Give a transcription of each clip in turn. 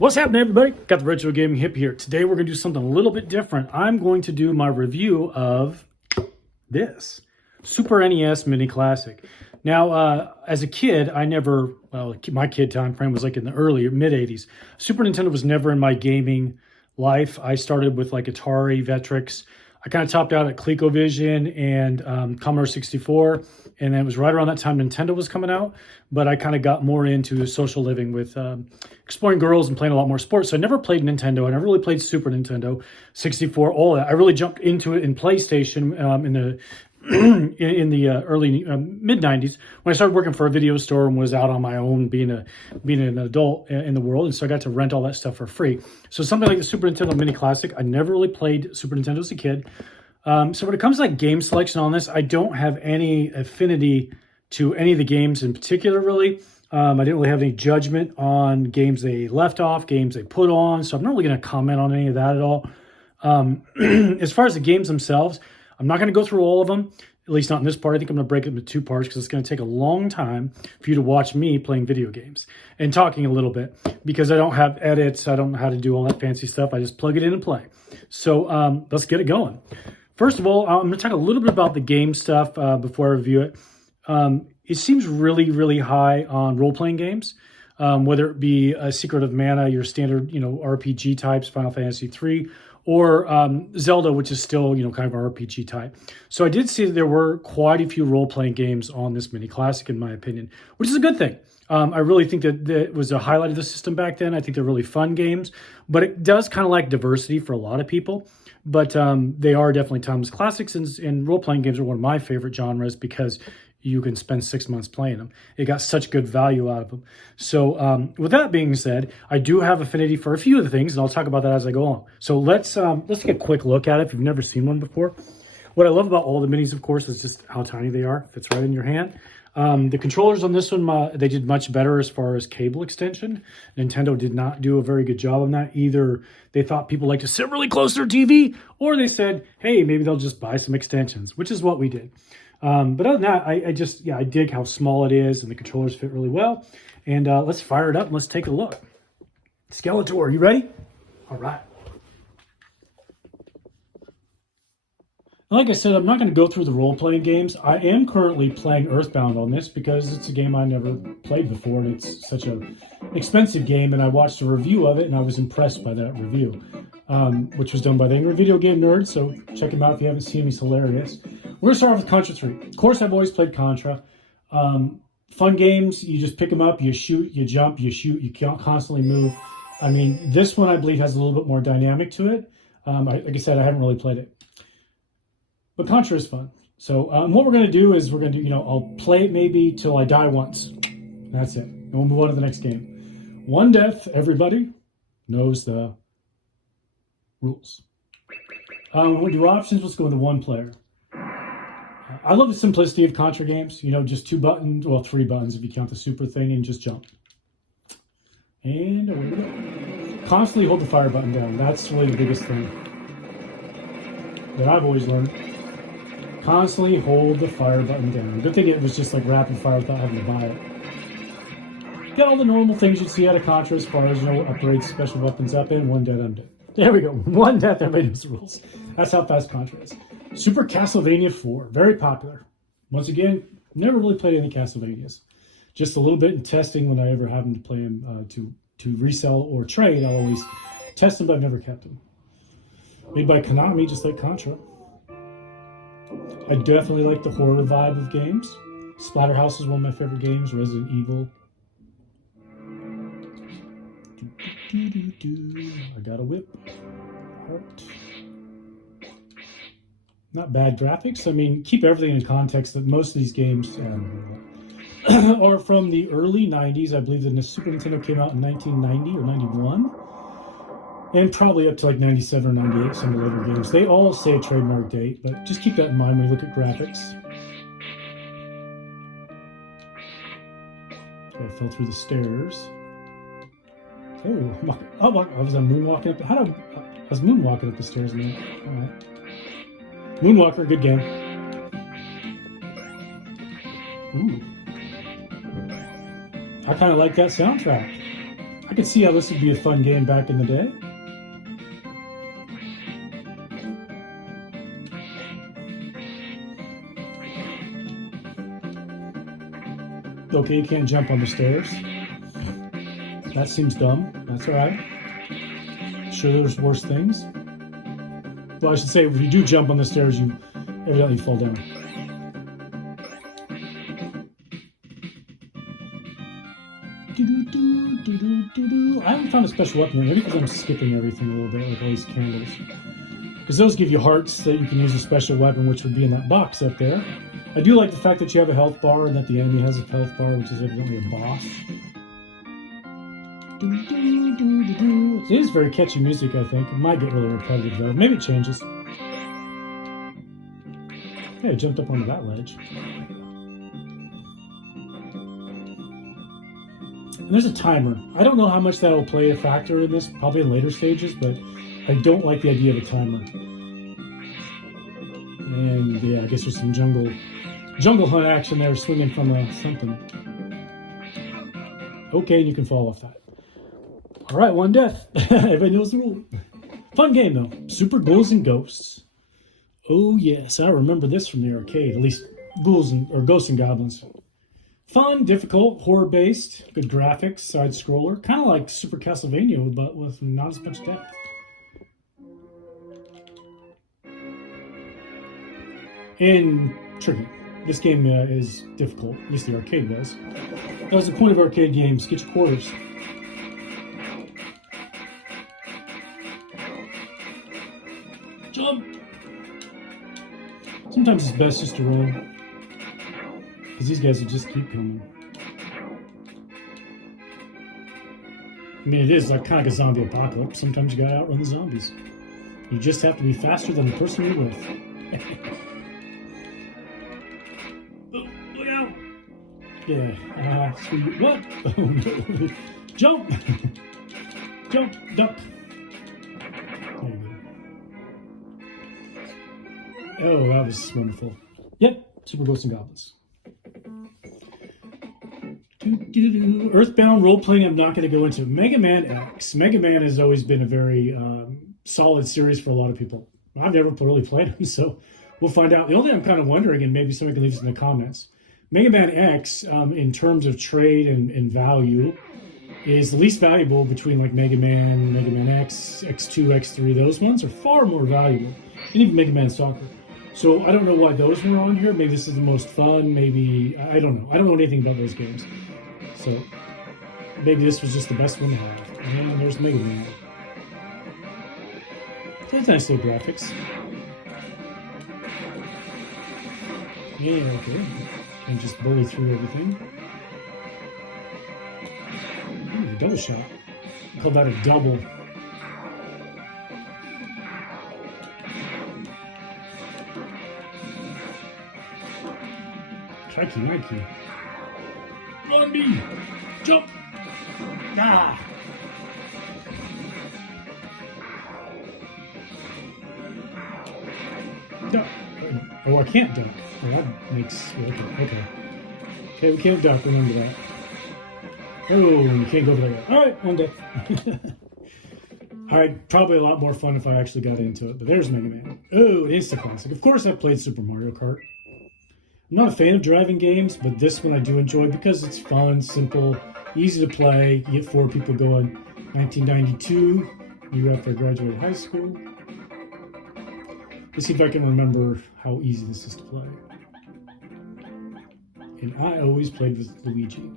What's happening, everybody? Got the Retro Gaming Hip here. Today we're going to do something a little bit different. I'm going to do my review of this Super NES Mini Classic. Now, as a kid, my kid time frame was like in the early mid-80s. Super Nintendo was never in my gaming life. I started with like Atari, Vectrex. I kind of topped out at ColecoVision and Commodore 64. And then it was right around that time Nintendo was coming out. But I kind of got more into social living with exploring girls and playing a lot more sports. So I never played Nintendo. I never really played Super Nintendo, 64, all that. I really jumped into it in PlayStation in the in the early mid 90s when I started working for a video store and was out on my own being an adult in the world. And so I got to rent all that stuff for free. So something like the Super Nintendo Mini Classic, I never really played Super Nintendo as a kid. So when it comes to like game selection on this, I don't have any affinity to any of the games in particular, really. I didn't really have any judgment on games they left off, games they put on. So I'm not really going to comment on any of that at all. As far as the games themselves, I'm not going to go through all of them, at least not in this part. I think I'm going to break it into two parts because it's going to take a long time for you to watch me playing video games and talking a little bit because I don't have edits. I don't know how to do all that fancy stuff. I just plug it in and play. So let's get it going. First of all, I'm going to talk a little bit about the game stuff before I review it. It seems really, really high on role-playing games, whether it be Secret of Mana, your standard, RPG types, Final Fantasy III, or Zelda, which is still, kind of an RPG type. So I did see that there were quite a few role-playing games on this Mini Classic, in my opinion, which is a good thing. I really think that it was a highlight of the system back then. I think they're really fun games, but it does kind of lack diversity for a lot of people. But they are definitely timeless classics, and role-playing games are one of my favorite genres because you can spend 6 months playing them. It got such good value out of them. So with that being said, I do have affinity for a few of the things, and I'll talk about that as I go on. So let's take a quick look at it if you've never seen one before. What I love about all the minis, of course, is just how tiny they are. Fits right in your hand. The controllers on this one, they did much better as far as cable extension. Nintendo did not do a very good job on that. Either they thought people like to sit really close to their TV, or they said, hey, maybe they'll just buy some extensions, which is what we did. But other than that, I dig how small it is, and the controllers fit really well. And let's fire it up and let's take a look. Skeletor, you ready? All right. Like I said, I'm not going to go through the role-playing games. I am currently playing Earthbound on this because it's a game I never played before, and it's such an expensive game, and I watched a review of it, and I was impressed by that review, which was done by the Angry Video Game Nerd, so check him out if you haven't seen him. He's hilarious. We're going to start off with Contra 3. Of course, I've always played Contra. Fun games. You just pick them up, you shoot, you jump, you shoot, you can't constantly move. I mean, this one, I believe, has a little bit more dynamic to it. Like I said, I haven't really played it. But Contra is fun. So what we're going to do is we're going to do, I'll play it maybe till I die once. That's it. And we'll move on to the next game. One death, everybody knows the rules. We'll do options. Let's go with the one player. I love the simplicity of Contra games. Just 2 buttons, well, 3 buttons if you count the super thing, and just jump. And away we go. Constantly hold the fire button down. That's really the biggest thing that I've always learned. Constantly hold the fire button down. Good thing it was just like rapid fire without having to buy it. Got all the normal things you'd see out of Contra as far as, upgrades special weapons up, and one dead, I'm dead. There we go. One death, everybody knows the rules. That's how fast Contra is. Super Castlevania 4. Very popular. Once again, never really played any Castlevanias. Just a little bit in testing when I ever happened to play them to resell or trade. I'll always test them, but I've never kept them. Made by Konami, just like Contra. I definitely like the horror vibe of games. Splatterhouse is one of my favorite games. Resident Evil. I got a whip. Heart. Not bad graphics. I mean, keep everything in context that most of these games are from the early 90s. I believe the Super Nintendo came out in 1990 or 91. And probably up to like 97 or 98, some of the later games. They all say a trademark date, but just keep that in mind when you look at graphics. Okay, I fell through the stairs. Oh, I was moonwalking up. I was moonwalking up the stairs, man. All right. Moonwalker, good game. Ooh. I kind of like that soundtrack. I could see how this would be a fun game back in the day. Okay, you can't jump on the stairs. That seems dumb. That's all right. Sure, there's worse things. Well, I should say, if you do jump on the stairs, you evidently fall down. I haven't found a special weapon yet, maybe because I'm skipping everything a little bit, like all these candles. Because those give you hearts that you can use a special weapon, which would be in that box up there. I do like the fact that you have a health bar and that the enemy has a health bar, which is evidently a boss. It is very catchy music, I think. It might get really repetitive, though. Maybe it changes. Hey, I jumped up onto that ledge. And there's a timer. I don't know how much that will play a factor in this, probably in later stages, but I don't like the idea of a timer. And yeah, I guess there's some jungle hunt action there, swinging from something. Okay, you can fall off that. All right, one death. Everybody knows the rule. Fun game, though. Super Ghouls and Ghosts. Oh, yes, I remember this from the arcade. At least Ghosts and Goblins. Fun, difficult, horror-based, good graphics, side-scroller. Kind of like Super Castlevania, but with not as much depth. And tricky. This game is difficult. At least the arcade was. That was the point of arcade games. Get your quarters. Jump! Sometimes it's best just to run. Because these guys will just keep coming. I mean, it is like kind of like a zombie apocalypse. Sometimes you gotta outrun the zombies. You just have to be faster than the person you're with. Oh, look out! Yeah. What? Oh, no. Jump! Jump! Duck! There you go. Oh, that was wonderful. Yep, Super Ghosts and Goblins. Earthbound role-playing I'm not going to go into. Mega Man X. Mega Man has always been a very solid series for a lot of people. I've never really played them, so we'll find out. The only thing I'm kind of wondering, and maybe somebody can leave this in the comments, Mega Man X, in terms of trade and value, is the least valuable between like Mega Man X, X2, X3. Those ones are far more valuable. And even Mega Man Soccer. So I don't know why those were on here. Maybe this is the most fun. Maybe, I don't know. I don't know anything about those games. So maybe this was just the best one to have. And there's Mega Man. That's nice little graphics. Yeah, okay. And just bully through everything. Ooh, double shot. I call that a double. Crikey, Nike. Run me! Jump! Ah! Duck. Oh, I can't duck. Oh, that makes... Okay. Okay, we can't duck. Remember that. Oh, you can't go over there yet. All right, one death. All right, probably a lot more fun if I actually got into it. But there's Mega Man. Oh, an instant classic. Of course, I've played Super Mario Kart. I'm not a fan of driving games, but this one I do enjoy because it's fun, simple, easy to play. You get 4 people going. 1992, year after I graduated high school. Let's see if I can remember how easy this is to play. And I always played with Luigi.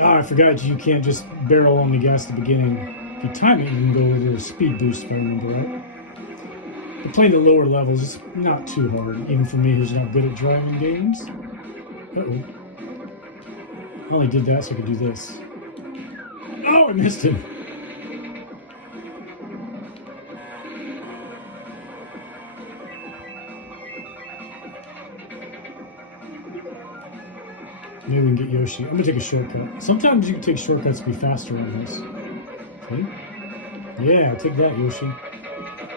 Ah, I forgot you can't just barrel on the gas at the beginning. If you time it, you can go over a speed boost, if I remember right. But playing the lower levels is not too hard, even for me who's not good at driving games. Uh-oh. I only did that so I could do this. Oh, I missed him. Maybe we can get Yoshi. I'm gonna take a shortcut. Sometimes you can take shortcuts to be faster on this. Okay. Yeah, take that, Yoshi.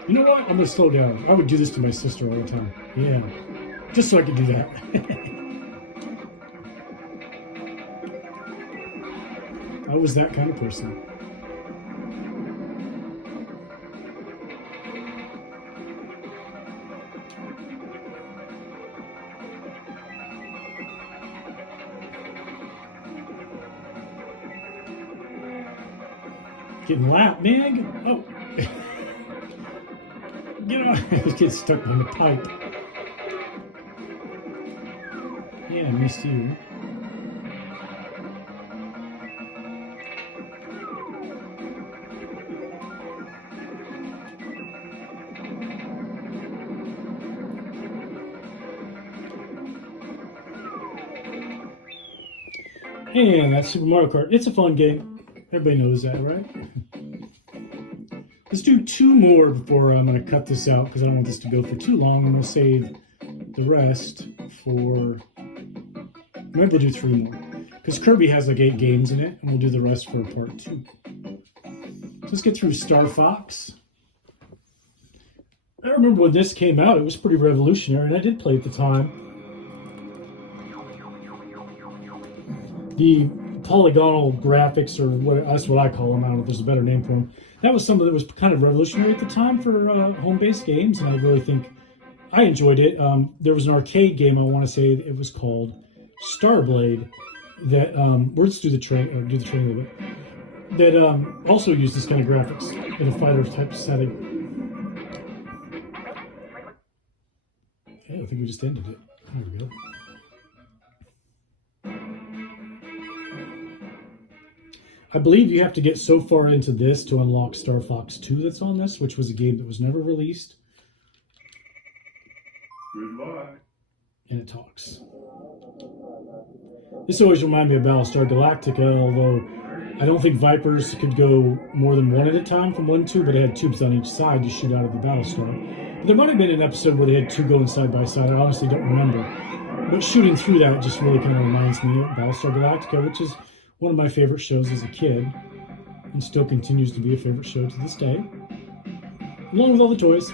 You know what? I'm gonna slow down. I would do this to my sister all the time. Yeah. Just so I could do that. I was that kind of person. Getting lapped, man. Oh. Get on. Get stuck in the pipe. Yeah, I missed you. And that's Super Mario Kart. It's a fun game. Everybody knows that, right? Let's do 2 more before I'm going to cut this out because I don't want this to go for too long, and we'll save the rest for... Maybe we'll do 3 more because Kirby has like 8 games in it, and we'll do the rest for part 2. So let's get through Star Fox. I remember when this came out, it was pretty revolutionary, and I did play at the time. The polygonal graphics, or that's what I call them. I don't know if there's a better name for them. That was something that was kind of revolutionary at the time for home-based games, and I really think I enjoyed it. There was an arcade game, I want to say it was called Starblade, that let's do the trailer of it. That also used this kind of graphics in a fighter type setting. Yeah, I think we just ended it. There we go. I believe you have to get so far into this to unlock Star Fox 2 that's on this, which was a game that was never released. Goodbye. And it talks. This always reminded me of Battlestar Galactica, although I don't think Vipers could go more than 1 at a time from 1 tube, but it had tubes on each side to shoot out of the Battlestar. But there might have been an episode where they had 2 going side by side. I honestly don't remember. But shooting through that just really kind of reminds me of Battlestar Galactica, which is one of my favorite shows as a kid, and still continues to be a favorite show to this day, along with all the toys.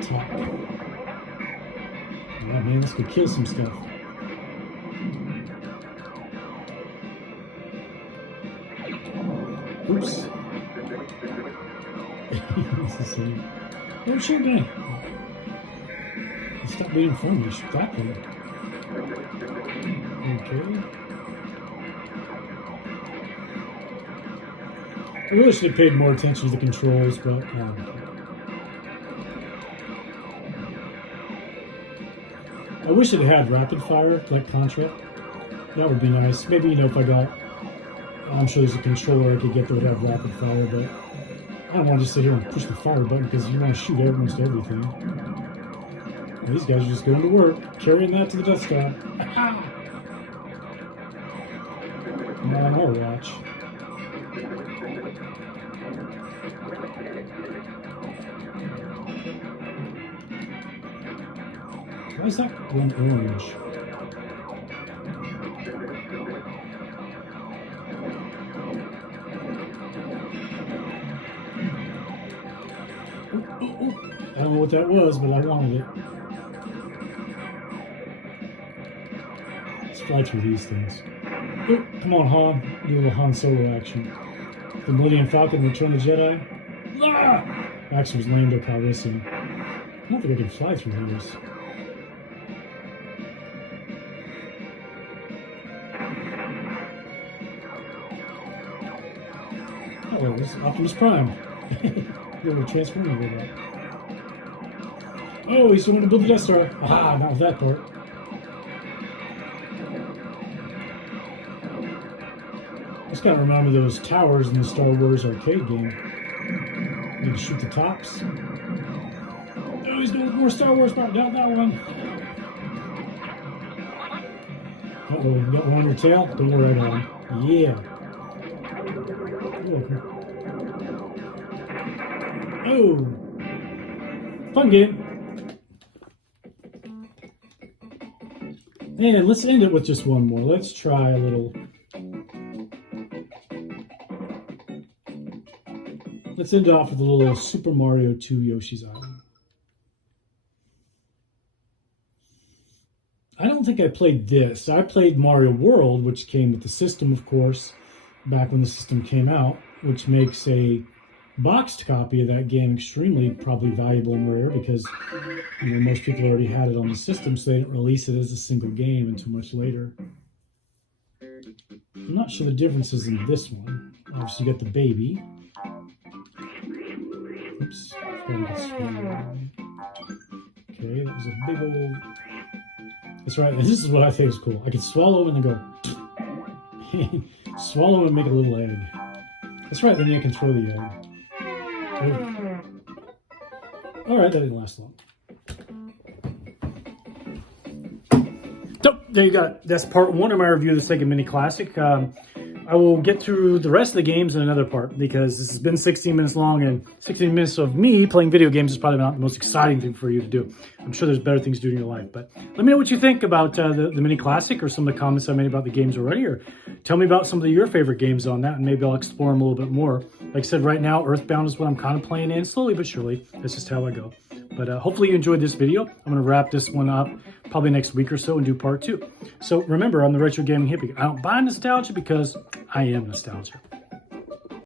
Talk. Yeah, man, let's go kill some stuff. Oops. This is silly. Oh, sure, guy. Stop being funny. Shoot that thing. Okay. I really should have paid more attention to the controls, but I wish it had rapid fire like Contra. That would be nice. Maybe, you know, if I got, I'm sure there's a controller I could get that would have rapid fire, but I don't want to just sit here and push the fire button because you want to shoot almost everything. These guys are just going to work, carrying that to the Death Star. Now I'm all watch. Why is that one orange? I don't know what that was, but I wanted it. Fly through these things. Oh, come on, Han. Do a little Han Solo action. The Millennium Falcon, Return of the Jedi. Ah! Actually, it was Lando Calrissian. I don't think I can fly through those. Oh, it was Optimus Prime. You're going to transform a little bit. Oh, he's going to build the Death Star. Aha, not with that part. It's got to remind me of those towers in the Star Wars arcade game. You can shoot the tops. Oh, he's going with more Star Wars part. Not that one. Uh-oh, you got one on your tail? Don't worry about it. Yeah. Oh. Fun game. And let's end it with just one more. Let's try a little. Let's end it off with a little Super Mario 2 Yoshi's Island. I don't think I played this. I played Mario World, which came with the system, of course, back when the system came out, which makes a boxed copy of that game extremely probably valuable and rare because most people already had it on the system, so they didn't release it as a single game until much later. I'm not sure the differences in this one. Obviously, you got the baby. Oops. Okay, that was a big old... That's right, and this is what I think is cool. I can swallow and then go... swallow and make a little egg. That's right, then you can throw the egg. Alright, that didn't last long. So, there you go. That's part one of my review of the Sega Mini Classic. I will get through the rest of the games in another part because this has been 16 minutes long, and 16 minutes of me playing video games is probably not the most exciting thing for you to do. I'm sure there's better things to do in your life, but let me know what you think about the Mini Classic or some of the comments I made about the games already, or tell me about some of your favorite games on that, and maybe I'll explore them a little bit more. Like I said, right now, Earthbound is what I'm kind of playing in, slowly but surely. That's just how I go. But hopefully you enjoyed this video. I'm going to wrap this one up probably next week or so and do part two. So remember, I'm the Retro Gaming Hippie. I don't buy nostalgia because I am nostalgia.